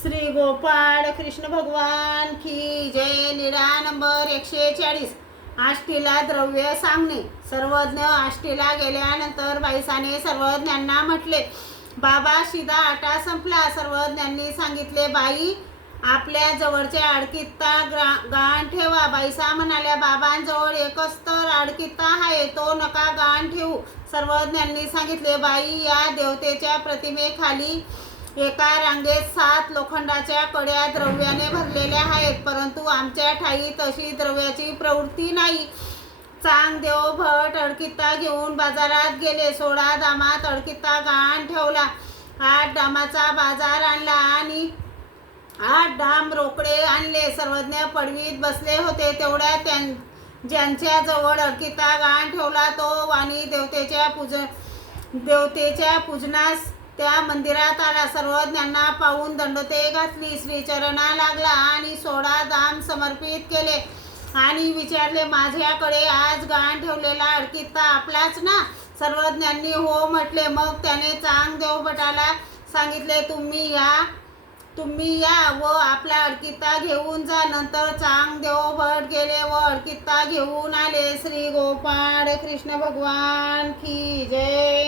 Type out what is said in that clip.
श्री गोपाळ कृष्ण भगवान की जय निरा नंबर एकशे चाळीस. आष्टीला द्रव्य सांगणे. सर्वज्ञ आष्टीला गेल्यानंतर बाईसाने सर्वज्ञांना म्हटले बाबा शिदा आटा संपला. सर्वज्ञांनी सांगितले बाई आपल्या जवळच्या अडकित्ता ग्रा गाण ठेवा. बाईसा म्हणाल्या बाबांजवळ एकच तर अडकित्ता आहे तो नका गाण ठेवू. सर्वज्ञांनी सांगितले बाई या देवतेच्या प्रतिमेखाली एका रांगेत सात लोखंडाच्या कड्या द्रव्याने भरलेल्या आहेत परंतु आमच्या ठाई तशी द्रव्याची प्रवृत्ती नाही. चांग देव भट अडकित्ता घेऊन बाजारात गेले. सोळा दामात अडकित्ता गाण ठेवला. आठ डामाचा बाजार आणला आणि आठ डाम रोकडे आणले. सर्वज्ञ पडवीत बसले होते. तेवढ्या त्यां ज्यांच्या जवळ अडकिता गाण ठेवला तो वाणी देवतेच्या पूज देवतेच्या पूजनास त्या मंदिरात आला. सर्वज्ञांना पाहून दंडते घातली. श्रीचरणा लागला आणि सोळा दाम समर्पित केले. आणि विचारले माझ्याकडे आज गाण ठेवलेला अडकिता आपलाच ना? सर्वज्ञांनी हो म्हटले. मग त्याने चांग देवभटाला सांगितले तुम्ही या तुम्ही या व आपला अडकिता घेऊन जा. नंतर चांग देवभट गेले व अडकिता घेऊन आले. श्री गोपाळ कृष्ण भगवान की जय.